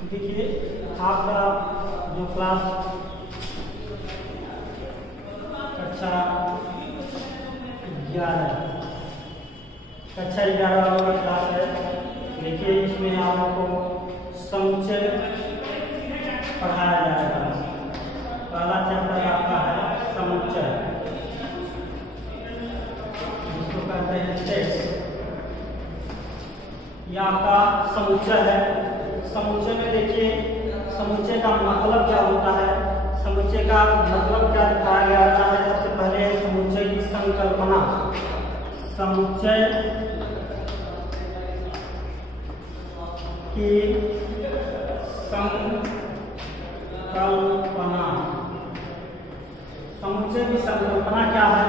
देखिए आपका जो क्लास कक्षा 11 वाला क्लास है। देखिए इसमें आप लोगों को समुच्चय पढ़ाया जाएगा। पहला चैप्टर आपका है समुच्चय, जिसको कहते हैं सेट्स। यह आपका समुच्चय है। समुच्चय में देखिए समुच्चय का मतलब क्या होता है, समुच्चय का मतलब क्या दिखाया गया होता है। सबसे पहले समुच्चय की संकल्पना। समुच्चय की संकल्पना, समुच्चय की संकल्पना क्या है,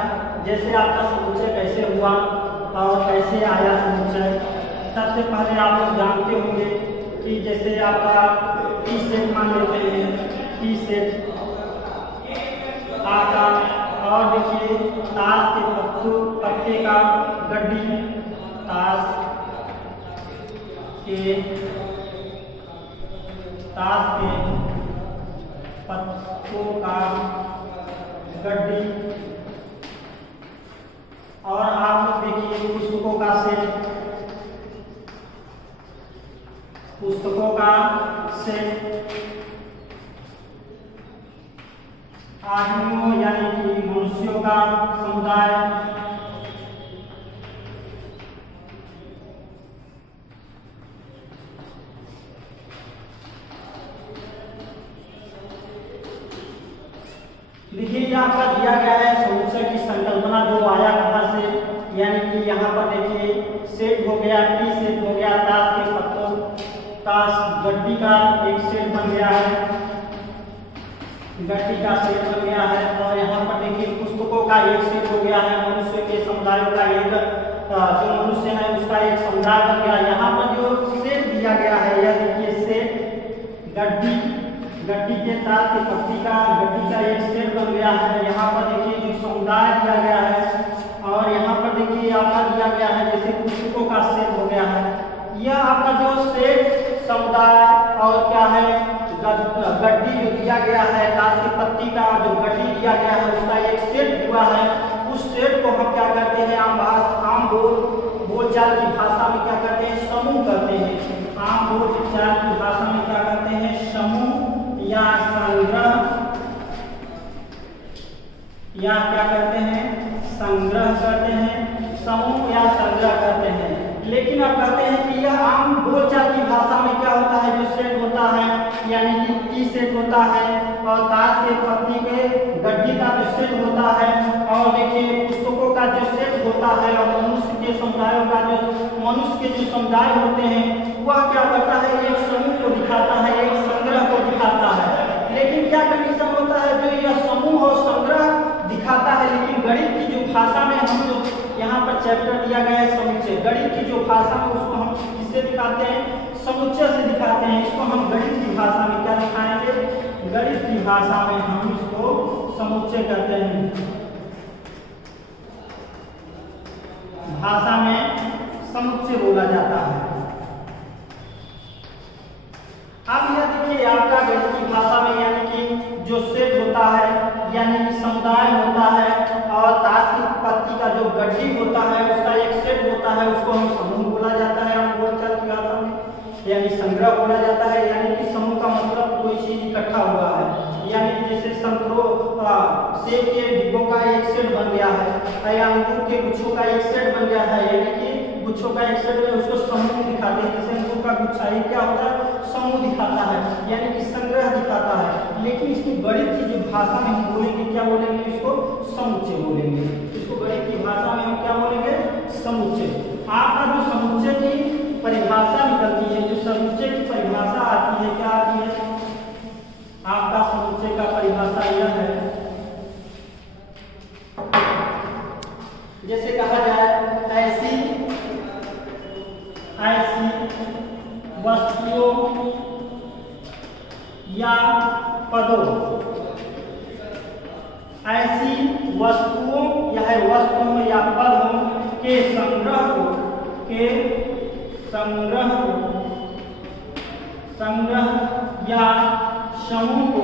जैसे आपका समुच्चय कैसे हुआ और कैसे आया समुच्चय। सबसे पहले आप लोग जानते होंगे कि जैसे आपका टी सेट मान लेते हैं, टी सेट आकार, और देखिए ताश के पत्ते का गड्डी, ताश के पत्तों का गड्डी, और आप लोग देखिए पुस्तकों का सेट, पुस्तकों का सेट, आदमियों यानी कि मनुष्यों का समुदाय, देखिए यहाँ पर दिया गया है समुच्चय की संकल्पना जो आया कहाँ से, यानी कि यहाँ पर देखिए सेट हो गया, टी सेट हो गया, ताश के पत्तों का गड्डी का एक सेट बन गया है, गड्डी का सेट बन गया है। और यहाँ पर देखिए पुस्तकों का एक सेट हो गया है, मनुष्य के समुदायों का एक, जो मनुष्य है उसका एक समुदाय बन गया। यहाँ पर जो सेट दिया गया है, यह देखिए सेट गड्डी, गड्डी के ताश की पत्ती का गड्डी का एक सेट बन गया है। यहाँ पर देखिए जो समुदाय दिया गया है, और यहाँ पर देखिए आपका दिया गया है जैसे पुस्तकों का सेट हो गया है। यह आपका जो सेट, समुदाय और क्या है गड्डी जो दिया गया है, ताश की पत्ती का जो गड्डी दिया गया है उसका एक सेट हुआ है। उस सेट को हम क्या करते हैं, आम बोलचाल की भाषा में क्या करते हैं, समूह करते हैं। आम बोलचाल की भाषा में क्या करते हैं, समूह या संग्रह, या क्या करते हैं, संग्रह करते हैं, समूह या संग्रह करते हैं। लेकिन अब कहते हैं कि यह आम बोलचाल की भाषा में क्या होता है, जो सेट होता है यानी कि टी सेट होता है, और ताश के पत्ती के गड्डी का जो सेट होता है, और देखिए पुस्तकों का जो सेट होता है, और मनुष्य के समुदायों का जो मनुष्य के जो समुदाय होते हैं वह क्या करता है, एक समूह को दिखाता है, एक संग्रह को दिखाता है। लेकिन क्या कंडीशन होता है, जो यह समूह और संग्रह दिखाता है, लेकिन गणित की जो भाषा में हम जो यहाँ पर चैप्टर दिया गया है समुच्चय, गणित की जो भाषा में उसको हम किससे दिखाते हैं, समुच्चय से दिखाते हैं। इसको हम गणित की भाषा में क्या दिखाएंगे, गणित की भाषा में हम इसको समुच्चय कहते हैं। भाषा में समुच्चय बोला जाता है। अब यह देखिए आपका गणित की भाषा में यानी कि जो सेट होता है यानी कि समुदाय होता है, और ताश की पत्ती का जो गड्डी होता है उसका एक सेट होता है, उसको हम समूह बोला जाता है। हम बोलचाल की भाषा में यानी संग्रह बोला जाता है, यानी कि समूह का मतलब कोई चीज इकट्ठा हुआ है, यानी कि जैसे सेब के डिब्बों का एक सेट बन गया है, या अंगूर के गुच्छों का एक सेट बन गया है, यानी कि गुच्छों का एक सेट में उसको समूह दिखाते हैं। जैसे अंगूर का गुच्छा ये क्या होता है, समूह दिखाता है, यानी कि संग्रह दिखाता है। लेकिन इसकी गणित की जो भाषा में हम बोलेंगे, क्या बोलेंगे, इसको समुच्चय बोलेंगे। इसको गणित की भाषा में हम क्या बोलेंगे, समुच्चय। आपका जो समुच्चय की परिभाषा निकलती है, जो समुच्चय की परिभाषा आती है, क्या आती है, आपका समुच्चय का परिभाषा यह है, जैसे कहा जाए ऐसी वस्तुओं या पदों, ऐसी वस्तुओं या पदों के संग्रह या समूह को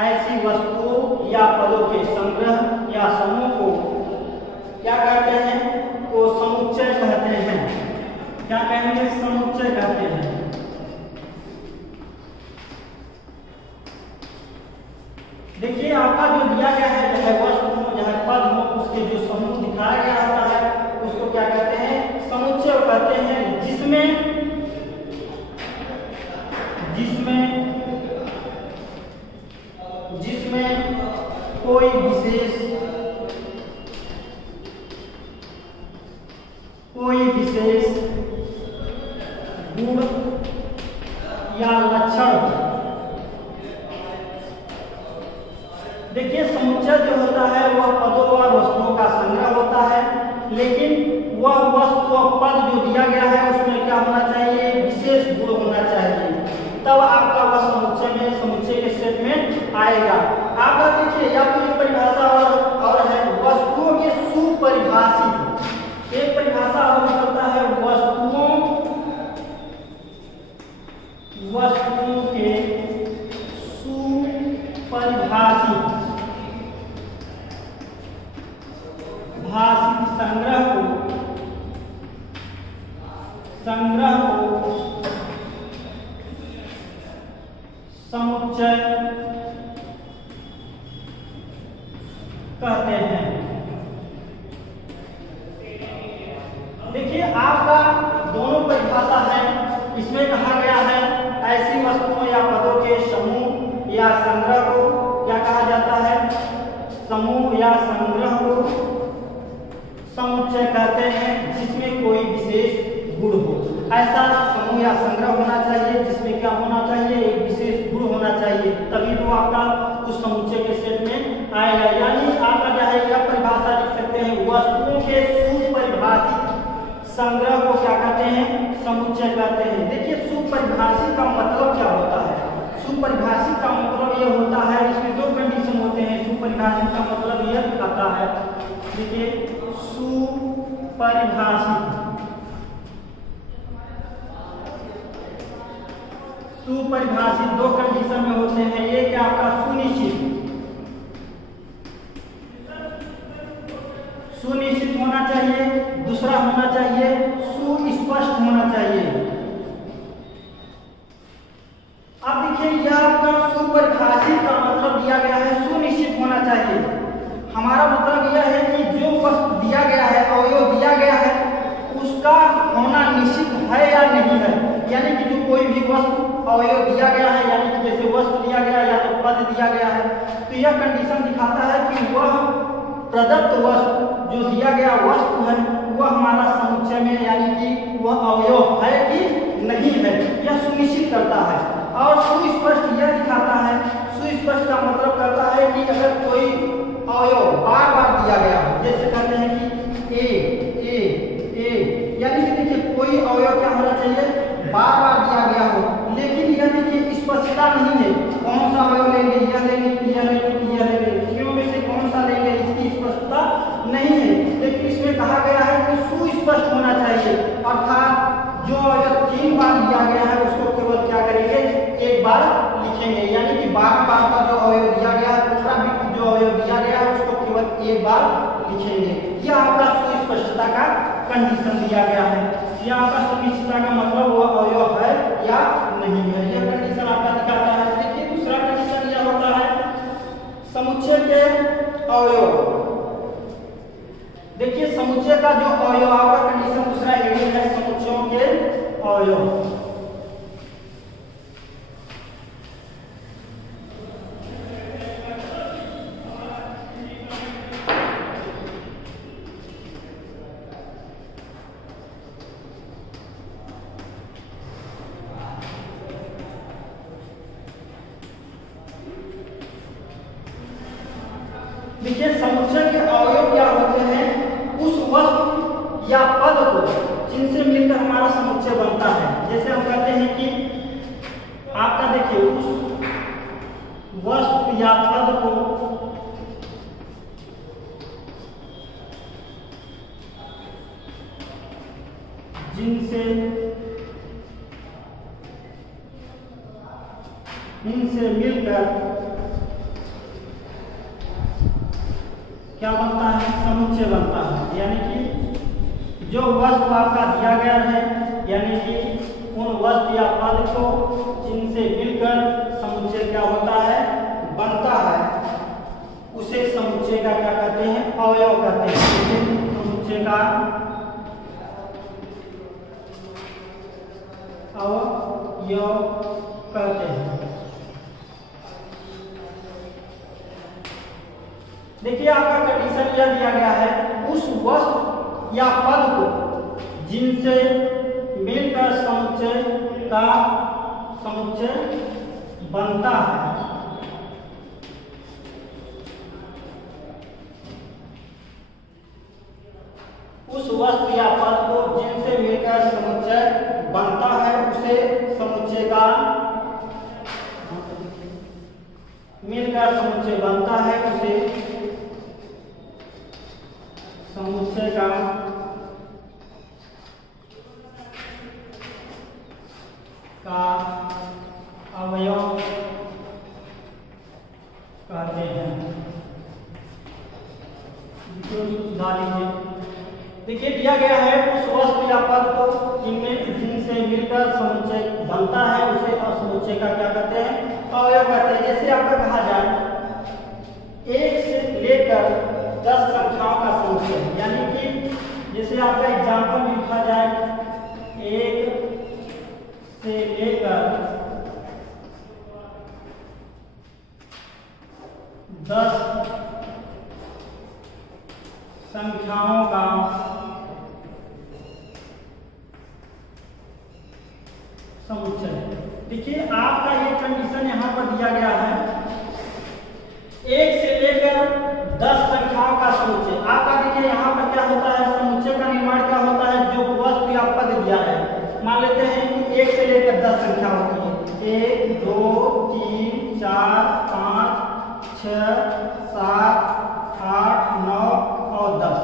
ऐसी वस्तुओं या पदों के संग्रह या समूह को क्या कहते हैं? को समुच्चय कहते हैं। क्या कहेंगे? समुच्चय कहते हैं। देखिए आपका जो दिया गया है, चाहे वस्तु हो चाहे पद हो, उसके जो समूह दिखाया गया होता है उसको क्या कहते हैं? समुच्चय कहते हैं। जिसमें कोई विशेष गुण या लक्षण। देखिए समुच्चय जो होता है वह पदों और वस्तुओं का संग्रह होता है, लेकिन वह वस्तु और पद जो दिया गया है उसमें क्या होना चाहिए? विशेष गुण होना चाहिए, तब आपका वह समुच्चय के सेट में आएगा। आपका देखिए या फिर परिभाषा और है वस्तुओं के सुपरिभाषित। एक परिभाषा और निकलता है वस्तुओं के सुपरिभाषित संग्रह को समुच्चय कहते हैं। देखिए आपका दोनों परिभाषा है। इसमें कहा गया है ऐसी वस्तुओं या पदों के समूह या संग्रह को क्या कहा जाता है? समूह या संग्रह को समुच्चय कहते हैं, जिसमें कोई विशेष गुण हो। ऐसा समूह या संग्रह होना चाहिए जिसमें क्या होना चाहिए? एक विशेष गुण होना चाहिए, तभी तो आपका उस समुच्चय के सेट में आएगा। यानी आपका क्या है? यह परिभाषा लिख सकते हैं वस्तुओं के सुपरिभाषित संग्रह को क्या कहते हैं? समुच्चय कहते हैं। देखिए सुपरिभाषित का मतलब क्या होता है? सुपरिभाषित का मतलब यह होता है, इसमें दो कंडीशन होते हैं। सुपरिभाषित का मतलब यह दिखाता है, देखिए सुपरिभाषित दो कंडीशन में होते हैं। एक आपका सुनिश्चित होना चाहिए, दूसरा होना चाहिए सुस्पष्ट होना चाहिए। अब देखिए यह आपका सुपरिभाषित का मतलब दिया गया है सुनिश्चित होना चाहिए। हमारा मतलब यह है कि जो वस्तु दिया गया है, अवयव दिया गया है, उसका होना निश्चित है या नहीं है। यानी कि जो कोई भी वस्तु अवयव दिया गया है, यानी कि जैसे वस्तु दिया गया या तो पद दिया गया है, तो यह कंडीशन दिखाता है कि वह प्रदत्त वस्तु जो दिया गया वस्तु है वह हमारा समुच्चय में यानी कि वह अवयव है कि नहीं है, यह सुनिश्चित करता है। और सुस्पष्ट यह दिखाता है, सुस्पष्ट का मतलब करता है कि अगर कोई अवयव बार बार दिया गया हो, जैसे कहते हैं कि ए यानी कि देखिए कोई अवयव क्या होना चाहिए? बार बार दिया गया हो, लेकिन यह देखिए स्पष्टता नहीं है कौन सा अवयव लेंगे, यह लेंगे, तीनों में से कौन सा लेंगे, इसकी स्पष्टता नहीं है। लेकिन इसमें कहा गया है कि सुस्पष्ट होना चाहिए, अर्थात जो अवयव 3 बार दिया गया है उसको केवल क्या करेंगे? एक बार लिखेंगे। यानी कि बार बार का जो अवयव दिया गया है, पुनरावृत्ति जो अवयव दिया गया है उसको केवल एक बार लिखेंगे। यह आपका सुस्पष्टता का कंडीशन दिया गया है। यह आपका सुनिश्चितता का मतलब वो अवयव है या नहीं है, यह कंडीशन आपका दिखाता है। देखिए दूसरा कंडीशन यह होता है समुच्चय के अवयव। देखिए समुच्चय का जो अवयव आपका कंडीशन दूसरा हेडिंग है समुच्चयों के अवयव। देखिए समुच्चय के अवयव क्या होते हैं? उस वस्तु या पद को जिनसे मिलकर हमारा समुच्चय बनता है। जैसे हम कहते हैं कि आपका देखिए उस वस्तु या पद को जिनसे इनसे मिलकर क्या बनता है, समुच्चय बनता है। यानी कि जो वस्तु आपका दिया गया है, यानी कि उन वस्तु या पद को जिनसे मिलकर समुच्चय क्या होता है, बनता है, उसे समुच्चय का क्या कहते हैं, अवयव कहते हैं। उसे समुच्चय का अवयव कहते हैं। देखिए आपका कंडीशन यह दिया गया है, उस वस्तु या पद को जिनसे मिलकर समुच्चय बनता है। उस वस्तु या पद को जिनसे मिलकर समुच्चय बनता है, उसे समुच्चय का मिलकर समुच्चय बनता है, उसे समुच्चय का अवयव कहते हैं। देखिए दिया गया है, उस वस्तु या पद को जिनसे मिलकर समुच्चय बनता है, उसे समुच्चय का क्या कहते हैं, अवयव कहते हैं। जैसे आपका कहा जाए 1 से लेकर 10 संख्याओं का समुच्चय, यानी कि जैसे आपका एग्जाम्पल लिखा जाए 1 से लेकर 10 संख्याओं का समुच्चय। देखिए आपका ये कंडीशन यहाँ पर दिया गया है, 1 से लेकर 10 संख्याओं का समुच्चय। आपका देखिए यहाँ पर क्या होता है, समुच्चय का निर्माण क्या होता है, जो वस्तु या पद दिया है। मान लेते हैं कि 1 से लेकर 10 संख्या होती है, 1 2 3 4 5 6 7 8 9 और 10।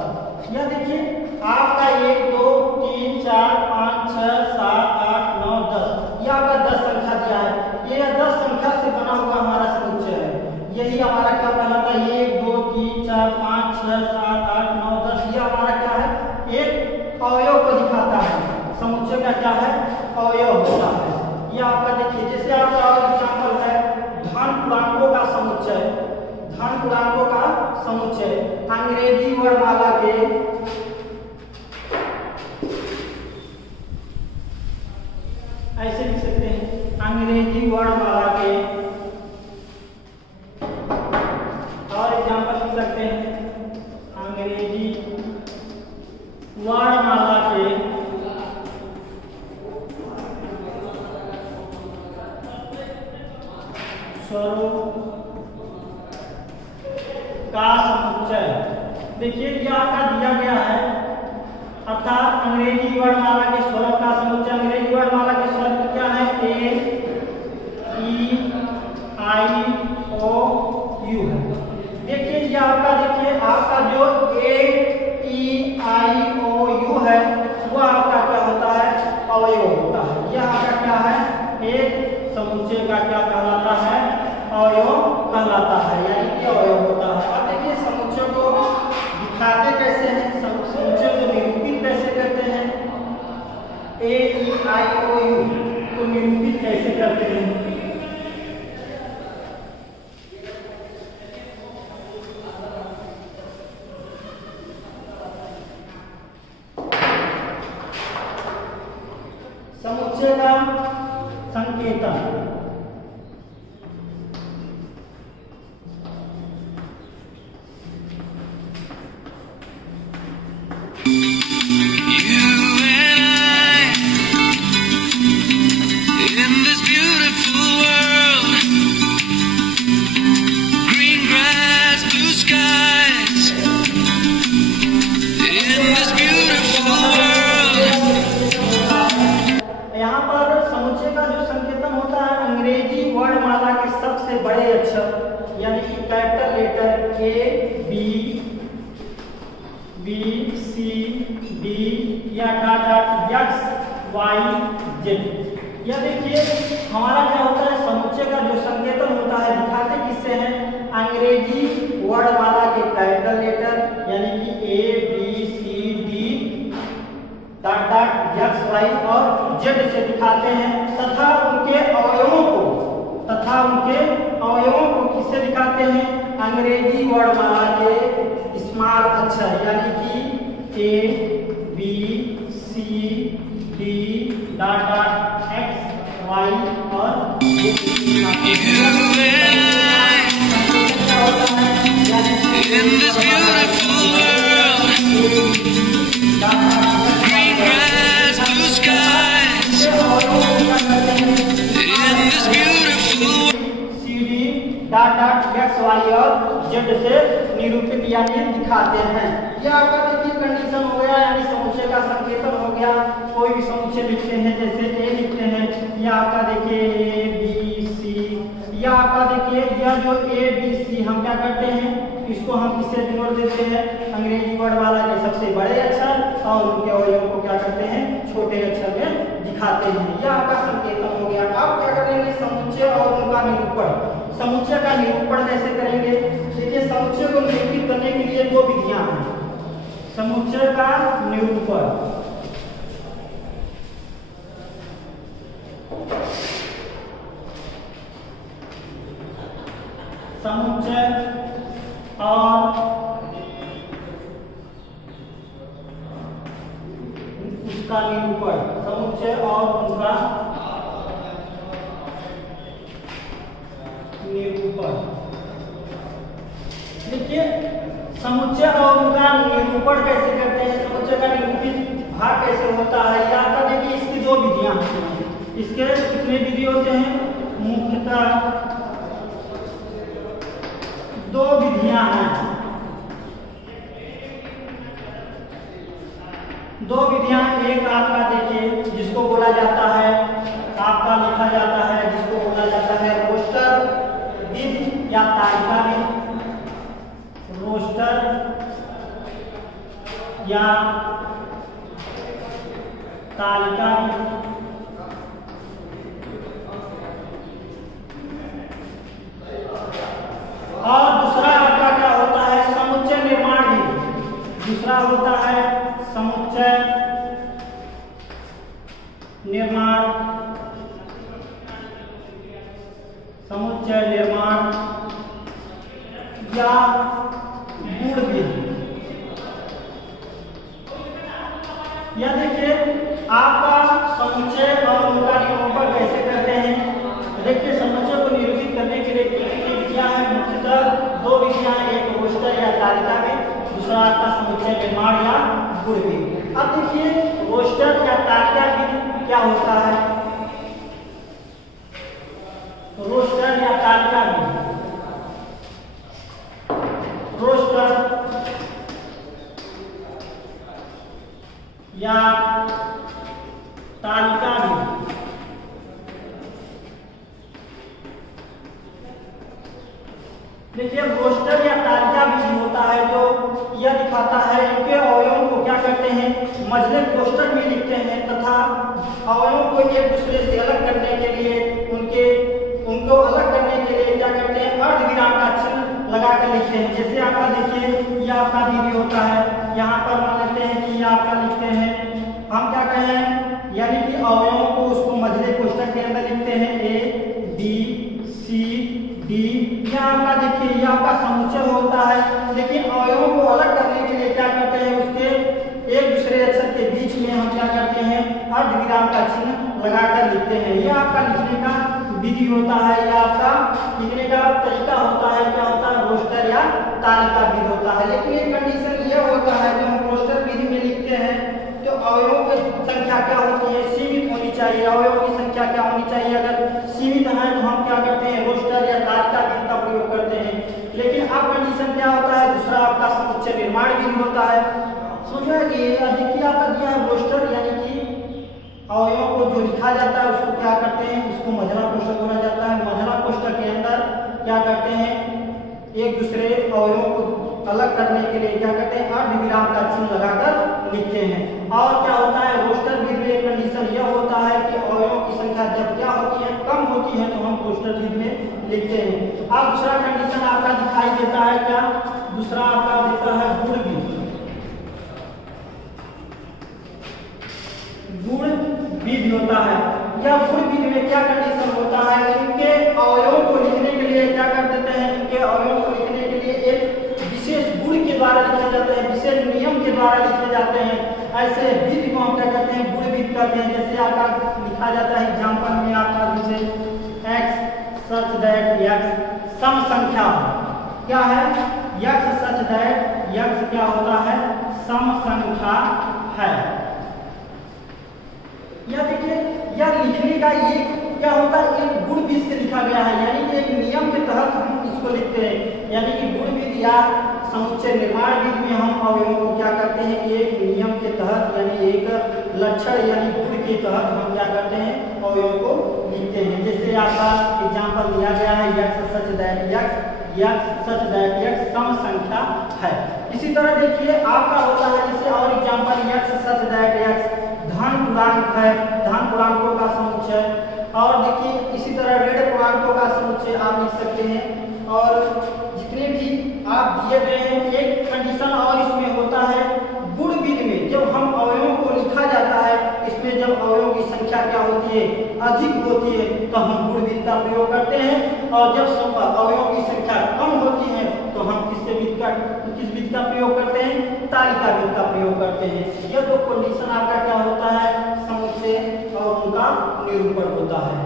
यह देखिए आपका 1 2 3 4 5 6 7 8 9 10, यह आपका 10 संख्या दिया है। ये 10 संख्या से बना हुआ हमारा समुच्चय है। यही हमारा क्या कहलाता है, 1 2 3 4 5 6 7 8 9 10। यह हमारा क्या है, एक अवयव को दिखाता है। समुच्चय का क्या है, अवयव होता है। ये आपका देखिए, जैसे आपका एग्जाम्पल है धन पूर्णांकों का समुच्चय, धन पूर्णांकों का समुच्चय अंग्रेजी वर्णमाला के ऐसे लिख सकते हैं, अंग्रेजी वर्णमाला के, और एग्जाम्पल लिख सकते हैं अंग्रेजी वर्णमाला के स्वरों का समुच्चय। देखिए ये आपका दिया गया है, अर्थात अंग्रेजी वर्णमाला के स्वरों का समुच्चय। अंग्रेजी वर्णमाला के स्वर क्या है, A E I O U है। देखिए ये आपका जो A E I O U है, वो आपका क्या होता है, अवयव होता है। यह आपका क्या है, एक समुच्चय का क्या कहलाता है, अवयव कहलाता है, यानी कि अवयव होता है। अब देखिए समुच्चय को दिखाते कैसे हैं, समुच्चय को निरूपित कैसे करते हैं, A E I O U को निरूपित कैसे करते हैं। समुच्चय का संकेतन, या डॉट एक्स वाई जेड। यह देखिए हमारा क्या होता है, समुच्चय का जो संकेतन होता है दिखाते किससे हैं, अंग्रेजी वर्णमाला के कैपिटल लेटर यानी कि A B C D dot X Y और जेड से दिखाते हैं, तथा उनके अवयवों को किससे दिखाते हैं, अंग्रेजी वर्णमाला के स्मॉल अक्षर यानी कि A B C D dot X Y और In this beautiful world, green grass, blue skies. In this beautiful world, CD dot X Y और जेड से निरूपित यानी दिखाते हैं। यह आपका देखिए कंडीशन हो गया, यानी समुच्चय का संकेतन हो गया। कोई भी समुच्चय लिखते हैं, जैसे ए लिखते हैं, यह आपका देखिए ए बी सी, यह आपका देखिए यह जो ए बी सी हम क्या करते हैं, इसको हम किससे जोड़ देते हैं, अंग्रेजी वर्णमाला के सबसे बड़े अक्षर और उनके अवयवों को क्या करते हैं, छोटे अक्षर में दिखाते हैं। यह आपका संकेतन हो गया। अब क्या करेंगे, समुच्चय और उनका निरूपण। समुच्चय का निरूपण कैसे करेंगे, देखिए समुच्चय को निरूपित करने के लिए दो विधियां हैं। समुच्चय का निरूपण, समुच्चय और उसका निरूपण, समुच्चय और उनका निरूपण। देखिए समुच्चय और उनका निरूपण कैसे करते हैं, समुच्चय का निरूपित भाग कैसे होता है, या आपका देखिए इसकी दो विधियां हैं। इसके कितने विधि होते हैं, मुख्यतः दो विधियां हैं। दो विधियां, एक आपका देखिए जिसको बोला जाता है, आपका लिखा जाता है जिसको बोला जाता है रोस्टर विधि या तालिका विधि, रोस्टर या तालिका विधि। और दूसरा आपका क्या होता है, समुच्चय निर्माण विधि। दूसरा होता है समुच्चय निर्माण, समुच्चय निर्माण या गुण विधि। यह देखिए आपका समुच्चय और उनका निरूपण कैसे करते हैं। देखिए समुच्चय को निरूपित करने के लिए कितनी विधियां हैं, मुख्यतः दो विधियां, एक रोस्टर या तालिका में, दूसरा आपका समुच्चय निर्माण या गुण विधि। अब देखिए रोस्टर या तालिका विधि क्या होता है, रोस्टर या तालिका विधि, रोस्टर या तालिका विधि। देखिए रोस्टर या तालिका विधि होता है जो यह दिखाता है इनके अवयवों को क्या करते हैं, मझले कोष्ठक में लिखते हैं, तथा अवयवों को एक दूसरे से अलग करने के लिए उनको अलग करने के लिए क्या करते हैं, अर्धविराम का चिन्ह लगाकर लिखते हैं। जैसे आपका देखिए यह आपका विधि होता है, यहाँ पर मान लेते हैं कि यह आपका लिखते हैं, हम क्या कहें, यानी कि अवयवों को उसको मझले कोष्ठक के अंदर लिखते हैं, ए बी सी डी। यह आपका देखिए यह आपका समुच्चय होता है, लेकिन अवयवों को अलग करने के लिए क्या करते हैं, उसके एक दूसरे अक्षर के बीच में हम क्या करते हैं, अर्धविराम का चिन्ह लगाकर लिखते हैं। यह आपका लिखने का विधि होता है, यह आपका लिखने का तरीका होता है, क्या होता है, रोस्टर या तालिका विधि होता है। लेकिन एक कंडीशन यह होता है, जब हम रोस्टर विधि में लिखते हैं तो अवयवों की संख्या क्या होती है, सीमित होनी चाहिए। अवयवों की संख्या क्या होनी चाहिए, अगर सीमित है तो हम क्या करते हैं, रोस्टर या तालिका विधि का प्रयोग करते हैं। लेकिन अब कंडीशन क्या होता है, दूसरा आपका समुच्चय निर्माण विधि होता है। समझो कि देखिए आपका दिया है रोस्टर, यानी कि अवयवों को जो लिखा जाता है उसको क्या करते हैं, उसको मझला कोष्ठक बोला जाता है। मझला कोष्ठक के अंदर क्या करते हैं, एक दूसरे अवयवों को अलग करने के लिए क्या करते हैं, अर्धविराम का चिन्ह लगाकर लिखते हैं। और क्या होता कंडीशन यह होता है कि अवयवों की संख्या जब क्या होती है, कम होती है, तो हम पोस्टर विधि में लिखते हैं। अब दूसरा कंडीशन आपका दिखाई देता है क्या, दूसरा आपका देता है गुण विधि। गुण विधि होता है, यह गुण विधि में क्या कंडीशन होता है, इनके अवयवों को लिखने के लिए क्या कर देते हैं, इनके अवयवों को लिखने के लिए एक विशेष गुण के द्वारा लिखे जाते हैं, विशेष नियम के द्वारा लिखे जाते हैं। ऐसे विधि को हम क्या कहते हैं, गुण विधि कहते हैं। जैसे आपका लिखा जाता है एग्जाम्पल में आपका जैसे x सच दैट x सम संख्या क्या है, x सच दैट x क्या होता है, सम संख्या है। यह देखिए, यह लिखने का ये क्या होता है, एक गुण विधि से लिखा गया है, यानी कि एक नियम के तहत हम इसको लिखते हैं। यानी कि गुण विधि या समुच्चय निर्माण विधि में हम अवयवों को क्या करते हैं कि एक नियम के तहत यानी एक लक्षण यानी गुण के तहत हम क्या करते हैं, अवयवों को लिखते हैं। जैसे आपका एग्जाम्पल दिया गया है x सच दैट x सम संख्या है। इसी तरह देखिए आपका होता है जैसे और example x such that x धन पूर्णांक है, धन पूर्णांकों का समुच्चय। और देखिए इसी तरह ऋण पूर्णांकों का समुच्चय आप लिख सकते हैं। और जितने भी आप दिए गए हैं, एक कंडीशन और इसमें होता है गुण विधि में, जब हम अवयवों को लिखा जाता है, इसमें जब अवयवों की संख्या क्या होती है, अधिक होती है, तो हम गुण विधि का प्रयोग करते हैं। और जब अवयवों की संख्या कम होती है, तो हम किस विधि का प्रयोग करते हैं, तालिका विधि का प्रयोग करते हैं। यह दो कंडीशन आपका क्या होता है, समुच्चय और उनका निरूपण होता है।